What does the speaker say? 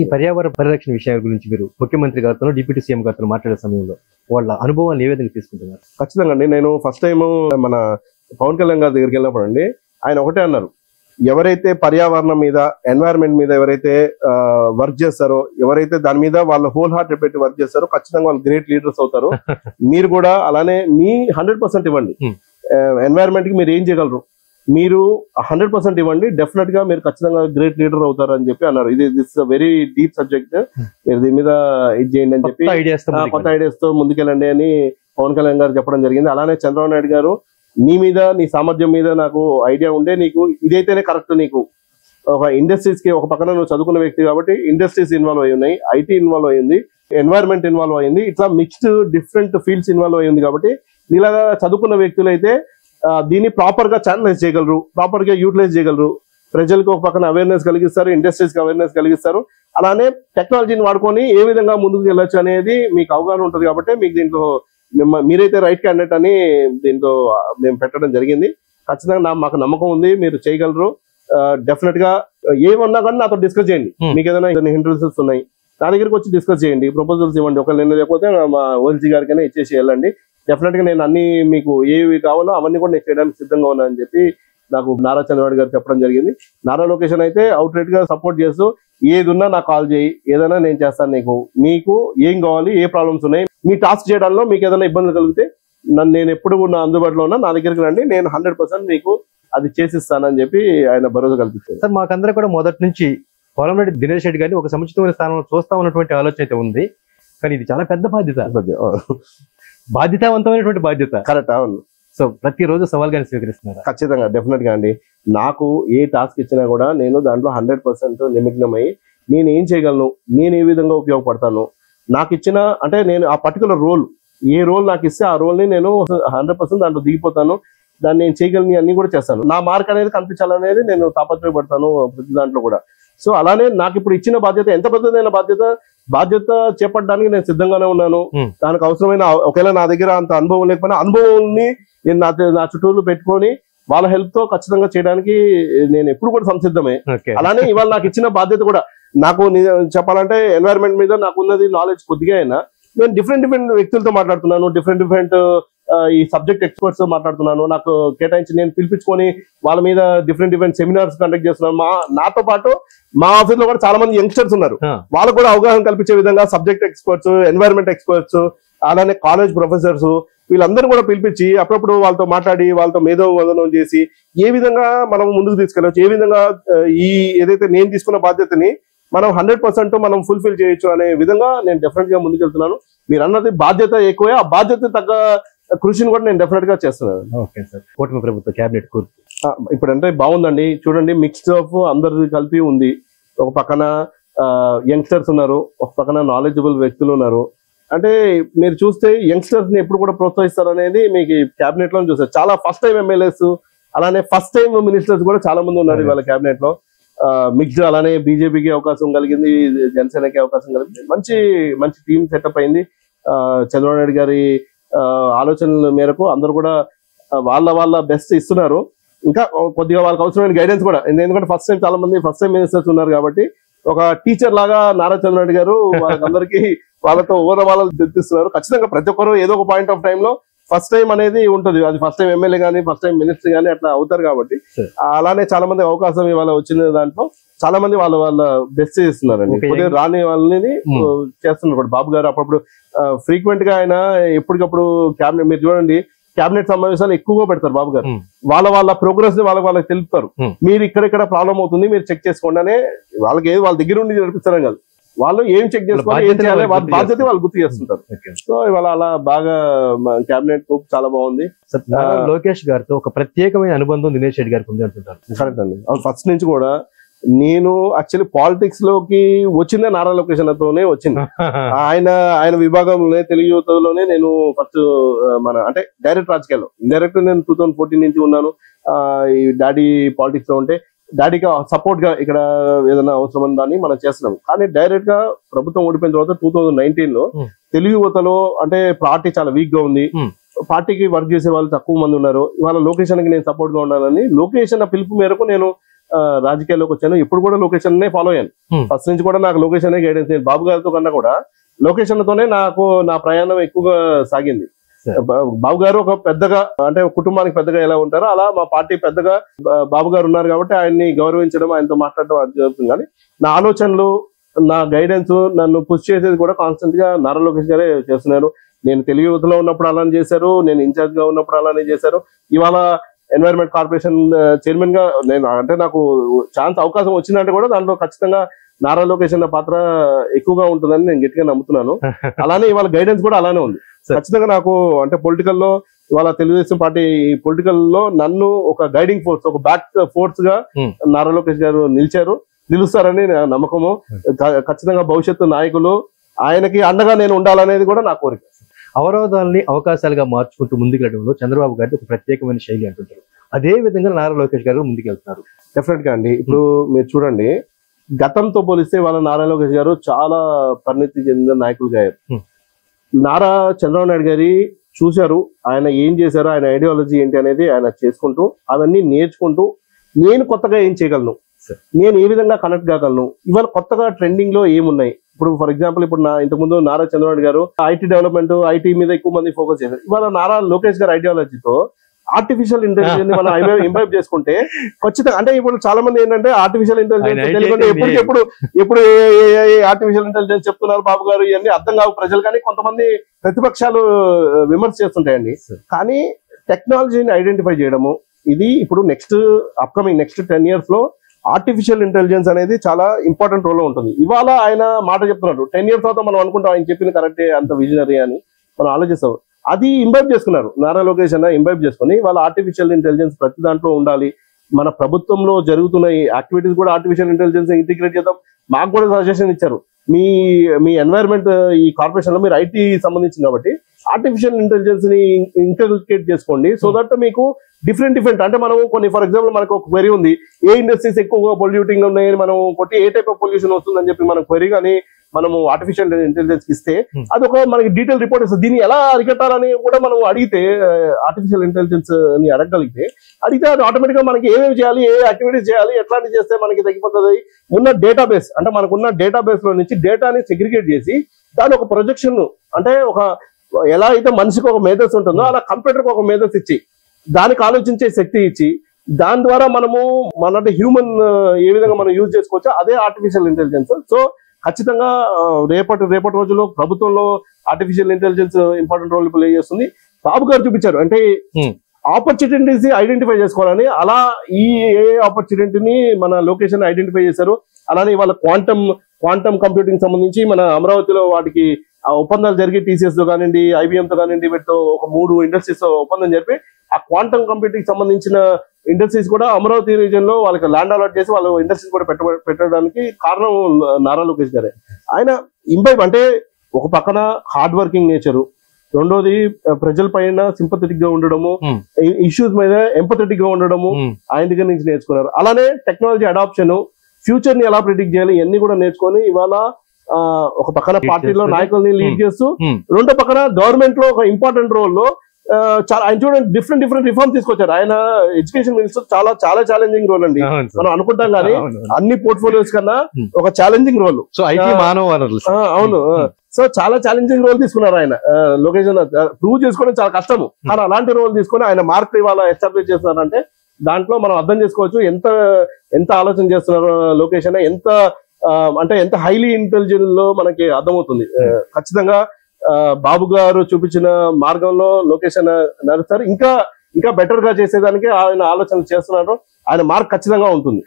ఈ పర్యావరణ పరిరక్షణ విషయాల గురించి మీరు ముఖ్యమంత్రి గారితో డిప్యూటీ సీఎం గారితో మాట్లాడే సమయంలో వాళ్ళ అనుభవాన్ని ఏ విధంగా తీసుకుంటున్నారు? ఖచ్చితంగా అండి. నేను ఫస్ట్ టైం మన పవన్ కళ్యాణ్ గారి దగ్గరికి వెళ్ళినప్పుడు అండి ఆయన ఒకటే అన్నారు, ఎవరైతే పర్యావరణం మీద ఎన్వైరన్మెంట్ మీద ఎవరైతే వర్క్ చేస్తారో, ఎవరైతే దాని మీద వాళ్ళ హోల్ హార్ట్ పెట్టి వర్క్ చేస్తారో ఖచ్చితంగా వాళ్ళు గ్రేట్ లీడర్స్ అవుతారు. మీరు కూడా అలానే మీ 100% ఇవ్వండి. ఎన్వైరన్మెంట్ కి మీరు ఏం చేయగలరు, మీరు 100% ఇవ్వండి, డెఫినెట్ గా మీరు ఖచ్చితంగా గ్రేట్ లీడర్ అవుతారు అని చెప్పి అన్నారు. దిస్ వెరీ డీప్ సబ్జెక్ట్, మీరు దీని మీద ఇది చేయండి అని చెప్పి కొత్త ఐడియాస్ తో ముందుకెళ్ళండి అని పవన్ కళ్యాణ్ గారు చెప్పడం జరిగింది. అలానే చంద్రబాబు నాయుడు గారు, నీ మీద నీ సామర్థ్యం మీద నాకు ఐడియా ఉండే, నీకు ఇదైతేనే కరెక్ట్, నీకు ఒక ఇండస్ట్రీస్ కి ఒక పక్కన నువ్వు చదువుకున్న వ్యక్తి కాబట్టి ఇండస్ట్రీస్ ఇన్వాల్వ్ అయి ఉన్నాయి, ఐటీ ఇన్వాల్వ్ అయ్యింది, ఎన్వైరన్మెంట్ ఇన్వాల్వ్ అయ్యింది, ఇట్లా మిక్స్డ్ డిఫరెంట్ ఫీల్డ్స్ ఇన్వాల్వ్ అయ్యింది. కాబట్టి నీలాగా చదువుకున్న వ్యక్తులు అయితే దీన్ని ప్రాపర్ గా ఛానలైజ్ చేయగలరు, ప్రాపర్ గా యూటిలైజ్ చేయగలరు, ప్రజలకు ఒక పక్కన అవేర్నెస్ కలిగిస్తారు, ఇండస్ట్రీస్ కి అవేర్నెస్ కలిగిస్తారు. అలానే టెక్నాలజీని వాడుకొని ఏ విధంగా ముందుకు వెళ్ళొచ్చు అనేది మీకు అవగాహన ఉంటుంది. కాబట్టి మీకు దీంట్లో మీరైతే రైట్ క్యాండిడేట్ అని దీంతో మేము పెట్టడం జరిగింది. ఖచ్చితంగా మాకు నమ్మకం ఉంది, మీరు చేయగలరు. డెఫినెట్ గా ఏమన్నా కానీ నాతో డిస్కస్ చేయండి. మీకు ఏదైనా హిండ్రెన్సెస్ ఉన్నాయి నా దగ్గరికి వచ్చి డిస్కస్ చేయండి, ప్రపోజల్స్ ఇవ్వండి. ఒకవేళ నేను లేకపోతే మా ఓఎల్సీ గారికైనా ఇచ్చేసి వెళ్ళండి. డెఫినెట్ గా నేను అన్ని మీకు ఏవి కావాలో అవన్నీ కూడా నేను చేయడానికి సిద్ధంగా ఉన్నా అని చెప్పి నాకు నారా చంద్రబాబు గారు చెప్పడం జరిగింది. నారా లోకేష్ అయితే అవుట్ రైట్ గా సపోర్ట్ చేస్తూ, ఏది ఉన్నా నాకు కాల్ చేయి, ఏదైనా నేను చేస్తాను, మీకు ఏం కావాలి, ఏ ప్రాబ్లమ్స్ ఉన్నాయి, మీ టాస్క్ చేయడంలో మీకు ఏదైనా ఇబ్బందులు కలిగితే నేను ఎప్పుడు నా అందుబాటులో ఉన్నా, నా దగ్గరికి రండి, నేను 100% మీకు అది చేసిస్తానని చెప్పి ఆయన భరోసా కల్పించారు. సార్, మాకందరూ కూడా మొదటి నుంచి పోలంరెడ్డి దినేష్ రెడ్డి గారిని ఒక సముచితమైన స్థానంలో చూస్తా ఉన్నటువంటి ఆలోచన అయితే ఉంది. కానీ ఇది చాలా పెద్ద బాధ్యత, బాధ్యతావంతమైనటువంటి బాధ్యత. కరెక్ట్, అవును. సో ప్రతిరోజు సవాల్గానే స్వీకరిస్తున్నారు. ఖచ్చితంగా, డెఫినెట్ గా అండి. నాకు ఏ టాస్క్ ఇచ్చినా కూడా నేను దాంట్లో 100% నిమగ్నమై నేను ఏం చేయగలను, నేను ఏ విధంగా ఉపయోగపడతాను, నాకు ఇచ్చిన అంటే నేను ఆ పర్టికులర్ రోల్, ఏ రోల్ నాకు ఇస్తే ఆ రోల్ ని నేను 100% దాంట్లో దిగిపోతాను, దాన్ని నేను చేయగలను, అన్ని కూడా చేస్తాను. నా మార్క్ అనేది కనిపించాలనేది నేను తాపత్రయపడతాను ప్రతి దాంట్లో కూడా. సో అలానే నాకు ఇప్పుడు ఇచ్చిన బాధ్యత ఎంత పెద్దదైన బాధ్యత చేపట్టడానికి నేను సిద్ధంగానే ఉన్నాను. దానికి అవసరమైన ఒకవేళ నా దగ్గర అంత అనుభవం లేకపోయినా అనుభవాన్ని నేను నా చుట్టూరు పెట్టుకొని వాళ్ళ హెల్ప్ తో ఖచ్చితంగా చేయడానికి నేను ఎప్పుడు కూడా సంసిద్ధమే. అలానే ఇవాళ నాకు ఇచ్చిన బాధ్యత కూడా, నాకు చెప్పాలంటే ఎన్వైరన్మెంట్ మీద నాకు ఉన్నది నాలెడ్జ్ కొద్దిగా అయినా నేను డిఫరెంట్ వ్యక్తులతో మాట్లాడుతున్నాను, డిఫరెంట్ ఈ సబ్జెక్ట్ ఎక్స్పర్ట్స్ తో మాట్లాడుతున్నాను. నాకు కేటాయించి నేను పిలిపించుకొని వాళ్ళ మీద డిఫరెంట్ సెమినార్స్ కండక్ట్ చేస్తున్నాను. నాతో పాటు మా ఆఫీస్ లో కూడా చాలా మంది యంగ్స్టర్స్ ఉన్నారు, వాళ్ళకు కూడా అవగాహన కల్పించే విధంగా సబ్జెక్ట్ ఎక్స్పర్ట్స్, ఎన్వైరన్మెంట్ ఎక్స్పర్ట్స్, అలానే కాలేజ్ ప్రొఫెసర్స్, వీళ్ళందరూ కూడా పిలిపించి అప్పుడప్పుడు వాళ్ళతో మాట్లాడి వాళ్ళతో మేధోవదనం చేసి ఏ విధంగా మనం ముందుకు తీసుకెళ్ళచ్చు, ఏ విధంగా ఈ ఏదైతే నేను తీసుకున్న బాధ్యతని మనం 100% మనం ఫుల్ఫిల్ చేయొచ్చు అనే విధంగా నేను డెఫినెట్ గా ముందుకెళ్తున్నాను. మీరు అన్నది బాధ్యత ఎక్కువే, ఆ బాధ్యత తగ్గ కృషిని కూడా నేను డెఫినెట్ గా చేస్తున్నాను. ఓకే సార్, కూటమి ప్రభుత్వ క్యాబినెట్ కూర్పు ఇప్పుడంటే బాగుందండి. చూడండి, మిక్స్డ్ ఆఫ్ అందరిది కలిపి ఉంది. ఒక పక్కన యంగ్స్టర్స్ ఉన్నారు, ఒక పక్కన నాలెడ్జబుల్ వ్యక్తులు ఉన్నారు. అంటే మీరు చూస్తే యంగ్స్టర్స్ ని ఎప్పుడు కూడా ప్రోత్సహిస్తారు అనేది మీకు క్యాబినెట్ లో చూస్తారు. చాలా ఫస్ట్ టైం ఎమ్మెల్యేస్, అలానే ఫస్ట్ టైం మినిస్టర్స్ కూడా చాలా మంది ఉన్నారు ఇవాళ క్యాబినెట్ లో. మిక్స్డ్, అలానే బీజేపీకి అవకాశం కలిగింది, జనసేనకి అవకాశం కలిగింది. మంచి టీం సెటప్ అయింది. చంద్రబాబు నాయుడు గారి ఆలోచనల మేరకు అందరూ కూడా వాళ్ళ బెస్ట్ ఇస్తున్నారు. ఇంకా కొద్దిగా వాళ్ళకి అవసరమైన గైడెన్స్ కూడా, ఎందుకంటే ఫస్ట్ టైం చాలా మంది ఫస్ట్ టైం మినిస్టర్స్ ఉన్నారు కాబట్టి ఒక టీచర్ లాగా నారా చంద్రబాబు గారు వాళ్ళకందరికీ వాళ్ళతో వాళ్ళని తెప్పిస్తున్నారు. ఖచ్చితంగా ప్రతి ఒక్కరు ఏదో ఒక పాయింట్ ఆఫ్ టైమ్ లో ఫస్ట్ టైం అనేది ఉంటుంది. అది ఫస్ట్ టైం ఎమ్మెల్యే కానీ ఫస్ట్ టైం మినిస్టర్ కానీ అట్లా అవుతారు కాబట్టి అలానే చాలా మంది అవకాశం ఇవాళ వచ్చిన దాంట్లో చాలా మంది వాళ్ళ బెస్ట్ చేస్తున్నారండి. కొద్దిగా రాని వాళ్ళని చేస్తున్నారు. బాబు గారు అప్పుడప్పుడు ఫ్రీక్వెంట్ గా ఆయన ఎప్పటికప్పుడు క్యాబినెట్, మీరు చూడండి క్యాబినెట్ సమావేశాలు ఎక్కువగా పెడతారు బాబు గారు. వాళ్ళ ప్రోగ్రెస్ ని వాళ్ళకి తెలుపుతారు. మీరు ఇక్కడ ప్రాబ్లం అవుతుంది, మీరు చెక్ చేసుకోండి అనే వాళ్ళకి ఏది వాళ్ళ దగ్గర ఉండి నడిపిస్తారని కాదు, వాళ్ళు ఏం చెక్ చేసుకోవాలి, ఏం చేయాలి, వాళ్ళ బాధ్యత వాళ్ళు గుర్తు చేస్తుంటారు. సో ఇవాళ అలా బాగా క్యాబినెట్ గ్రూప్ చాలా బాగుంది. లోకేష్ గారితో ఒక ప్రత్యేకమైన అనుబంధం దినేష్ రెడ్డి గారికి ఉంది అంటుంటారు. కరెక్ట్ అండి. ఫస్ట్ నుంచి కూడా నేను యాక్చువల్లీ పాలిటిక్స్ లోకి వచ్చిందే నారా లోకేష్ తోనే వచ్చింది. ఆయన విభాగంలోనే తెలుగు యువతలోనే నేను ఫస్ట్ అంటే డైరెక్ట్ రాజకీయాల్లో, ఇండైరెక్ట్ నేను 2014 నుంచి ఉన్నాను. ఈ డాడీ పాలిటిక్స్ లో ఉంటే డాడీకి సపోర్ట్ గా ఇక్కడ ఏదైనా అవసరమైన దాన్ని మనం చేస్తున్నాం. కానీ డైరెక్ట్ గా ప్రభుత్వం ఓడిపోయిన తర్వాత 2019 లో తెలుగు యువతలో అంటే పార్టీ చాలా వీక్ గా ఉంది, పార్టీకి వర్క్ చేసే వాళ్ళు తక్కువ మంది ఉన్నారు. ఇవాళ లోకేష్ కి నేను సపోర్ట్ గా ఉండాలని లోకేష్ అన్న పిలుపు మేరకు నేను రాజకీయాల్లోకి వచ్చాను, ఇప్పుడు కూడా లొకేషన్ నే ఫాలో అయ్యాను. ఫస్ట్ నుంచి కూడా నాకు లొకేషన్ గైడెన్స్. నేను బాబు గారితో కన్నా కూడా లొకేషన్లతోనే నాకు నా ప్రయాణం ఎక్కువగా సాగింది. బాబు గారు ఒక పెద్దగా, అంటే కుటుంబానికి పెద్దగా ఎలా ఉంటారో అలా మా పార్టీ పెద్దగా బాబు గారు ఉన్నారు కాబట్టి ఆయన్ని గౌరవించడం, ఆయనతో మాట్లాడడం అది జరుగుతుంది. కానీ నా ఆలోచనలు, నా గైడెన్స్, నన్ను పుష్ చేసేది కూడా కాన్స్టెంట్ గా నారా లోకేష్ గారే చేస్తున్నారు. నేను తెలుగు యువతలో ఉన్నప్పుడు అలానే చేశారు, నేను ఇన్ఛార్జ్ గా ఉన్నప్పుడు అలానే చేశారు. ఇవాళ ఎన్వైరన్మెంట్ కార్పొరేషన్ చైర్మన్ గా నేను, అంటే నాకు ఛాన్స్ అవకాశం వచ్చిందంటే కూడా దాంట్లో ఖచ్చితంగా నారా లోకేష్ అన్న పాత్ర ఎక్కువగా ఉంటుందని నేను గట్టిగా నమ్ముతున్నాను. అలానే ఇవాళ గైడెన్స్ కూడా అలానే ఉంది. ఖచ్చితంగా నాకు అంటే పొలిటికల్ లో ఇవాళ తెలుగుదేశం పార్టీ పొలిటికల్ లో నన్ను ఒక గైడింగ్ ఫోర్స్, ఒక బ్యాక్ ఫోర్స్ గా నారా లోకేష్ గారు నిలుస్తారని నమ్మకము. ఖచ్చితంగా భవిష్యత్తు నాయకులు ఆయనకి అండగా నేను ఉండాలనేది కూడా నా కోరిక. అవరోధాలని అవకాశాలుగా మార్చుకుంటూ ముందుకెళ్ళడంలో చంద్రబాబు గారి ఒక ప్రత్యేకమైన శైలి అంటుంటారు. అదే విధంగా నారా లోకేష్ గారు ముందుకెళ్తున్నారు. డెఫినెట్ గా అండి. ఇప్పుడు మీరు చూడండి, గతంతో పోలిస్తే వాళ్ళ నారా లోకేష్ గారు చాలా పరిణితి చెందిన నాయకులుగా అయ్యారు. నారా చంద్రబాబు నాయుడు గారి చూశారు, ఆయన ఏం చేశారు, ఆయన ఐడియాలజీ ఏంటి అనేది ఆయన చేసుకుంటూ అవన్నీ నేర్చుకుంటూ నేను కొత్తగా ఏం చేయగలను, నేను ఏ విధంగా కనెక్ట్ కాగలను, ఇవాళ కొత్తగా ట్రెండింగ్ లో ఏమున్నాయి. ఇప్పుడు ఫర్ ఎగ్జాంపుల్ ఇప్పుడు ఇంతకుముందు నారా చంద్రబాబు గారు ఐటీ డెవలప్మెంట్, ఐటీ మీద ఎక్కువ మంది ఫోకస్ చేశారు. ఇవాళ నారా లోకేష్ గారి ఐడియాలజీతో ఆర్టిఫిషియల్ ఇంటెలిజెన్స్ మనం ఇంపైబ్ చేసుకుంటే ఖచ్చితంగా, అంటే ఇప్పుడు చాలా మంది ఏంటంటే ఆర్టిఫిషియల్ ఇంటెలిజెన్స్ తెలియకుండా ఎప్పుడు ఆర్టిఫిషియల్ ఇంటెలిజెన్స్ చెప్తున్నారు బాబు గారు, ఇవన్నీ అర్థం కావు ప్రజలు. కానీ కొంతమంది ప్రతిపక్షాలు విమర్శ చేస్తుంటాయండి. కానీ టెక్నాలజీని ఐడెంటిఫై చేయడము, ఇది ఇప్పుడు అప్కమింగ్ నెక్స్ట్ 10 years లో ఆర్టిఫిషియల్ ఇంటెలిజెన్స్ అనేది చాలా ఇంపార్టెంట్ రోల్ లో ఉంటుంది. ఇవాళ ఆయన మాట చెప్తున్నారు, 10 years తర్వాత మనం అనుకుంటాం ఆయన చెప్పింది కరెక్టే, అంత విజనరీ అని మనం ఆలోచిస్తాం. అది ఇంబైబ్ చేసుకున్నారు నారా లోకేష్ అన్న. ఇంబైబ్ చేసుకుని వాళ్ళ ఆర్టిఫిషియల్ ఇంటెలిజెన్స్ ప్రతి దాంట్లో ఉండాలి, మన ప్రభుత్వంలో జరుగుతున్న ఈ యాక్టివిటీస్ కూడా ఆర్టిఫిషియల్ ఇంటెలిజెన్స్ ఇంటిగ్రేట్ చేద్దాం. మాకు కూడా సజెషన్ ఇచ్చారు, మీ ఎన్వైరన్మెంట్ ఈ కార్పొరేషన్ లో మీరు ఐటీ సంబంధించింది కాబట్టి ఆర్టిఫిషియల్ ఇంటెలిజెన్స్ ని ఇంటిగ్రేట్ చేసుకోండి. సో దట్ మీకు డిఫరెంట్ అంటే మనం కొన్ని, ఫర్ ఎగ్జాంపుల్ మనకు ఒక క్వెరీ ఉంది, ఏ ఇండస్ట్రీస్ ఎక్కువగా పొల్యూటింగ్ ఉన్నాయని మనం కొట్టి ఏ టైప్ ఆఫ్ పొల్యూషన్ వస్తుందని చెప్పి మనం క్వెరీ కానీ మనము ఆర్టిఫిషియల్ ఇంటెలిజెన్స్ ఇస్తే అది ఒక మనకి డీటెయిల్ రిపోర్ట్ ఇస్తుంది. దీన్ని ఎలా అరికట్టాలని కూడా మనం అడిగితే, ఆర్టిఫిషియల్ ఇంటెలిజెన్స్ ని అడిగితే అది ఆటోమేటిక్ గా మనకి ఏమేమి చేయాలి, ఏ యాక్టివిటీస్ చేయాలి, ఎట్లాంటి చేస్తే మనకి తగ్గిపోతుంది. ఉన్న డేటాబేస్, అంటే మనకున్న డేటాబేస్ లో నుంచి డేటాని సెగ్రిగేట్ చేసి దాని ఒక ప్రొజెక్షన్, అంటే ఒక ఎలా అయితే మనిషికి ఒక మేధస్సు ఉంటుందో అలా కంప్యూటర్కి ఒక మేధస్సు ఇచ్చి దానికి ఆలోచించే శక్తి ఇచ్చి దాని ద్వారా మనము మన హ్యూమన్ ఏ విధంగా మనం యూజ్ చేసుకోవచ్చో అదే ఆర్టిఫిషియల్ ఇంటెలిజెన్స్. సో ఖచ్చితంగా రేపటి రోజుల్లో ప్రభుత్వంలో artificial intelligence important role play చేస్తుంది. బాబు గారు చూపించారు, అంటే ఆపర్చునిటీస్ ఐడెంటిఫై చేసుకోవాలని. అలా ఈ ఆపర్చునిటీని మన లొకేషన్ ఐడెంటిఫై చేశారు. అలానే ఇవాళ క్వాంటమ్ కంప్యూటింగ్ సంబంధించి మన అమరావతిలో వాటికి ఆ ఒప్పందాలు జరిగి టీసీఎస్ తో కానివ్వండి, IBM తో కానివ్వండి, వీటితో ఒక 3 ఇండస్ట్రీస్ తో ఒప్పందం జరిపి ఆ క్వాంటమ్ కంప్యూటింగ్ సంబంధించిన ఇండస్ట్రీస్ కూడా అమరావతి రీజియన్ లో వాళ్ళకి ల్యాండ్ అలాట్ చేసి వాళ్ళు ఇండస్ట్రీస్ కూడా పెట్టడానికి కారణం నారా లోకేష్ గారే. ఆయన ఇంబైబ్, అంటే ఒక పక్కన హార్డ్ వర్కింగ్ నేచరు, రెండోది ప్రజల పైన సింపథెటిక్ గా ఉండడము, ఇష్యూస్ మీద ఎంపథెటిక్ గా ఉండడము ఆయన దగ్గర నుంచి నేర్చుకున్నారు. అలానే టెక్నాలజీ అడాప్షన్, ఫ్యూచర్ ని ఎలా ప్రిడిక్ట్ చేయాలి ఇవన్నీ కూడా నేర్చుకొని ఇవాళ ఒక పక్కన పార్టీలో నాయకుల్ని లీడ్ చేస్తూ, రెండో పక్కన గవర్నమెంట్ లో ఒక ఇంపార్టెంట్ రోల్ లో ఆయన చూడండి డిఫరెంట్ రిఫార్మ్స్ తీసుకొచ్చారు. ఆయన ఎడ్యుకేషన్ మినిస్టర్ చాలా ఛాలెంజింగ్ రోల్ అండి. మనం అనుకుంటాం కానీ అన్ని పోర్ట్ఫోలియోస్ కన్నా ఒక ఛాలెంజింగ్ రోల్. సో ఐటీ మానవ వనరులు, అవును. సో చాలా ఛాలెంజింగ్ రోల్ తీసుకున్నారు ఆయన. లొకేషన్ ప్రూవ్ చేసుకోవడం చాలా కష్టము, కానీ అలాంటి రోల్ తీసుకుని ఆయన మార్క్ ఇవాళ ఎస్టాబ్లిష్ చేస్తున్నారంటే దాంట్లో మనం అర్థం చేసుకోవచ్చు ఎంత ఆలోచన చేస్తున్నారు లొకేషన్, ఎంత హైలీ ఇంటెలిజెంట్ లో మనకి అర్థమవుతుంది. ఖచ్చితంగా బాబు గారు చూపించిన మార్గంలో లొకేషన్ నడుస్తారు. ఇంకా బెటర్ గా చేసేదానికి ఆయన ఆలోచన చేస్తున్నారు. ఆయన మార్క్ ఖచ్చితంగా ఉంటుంది.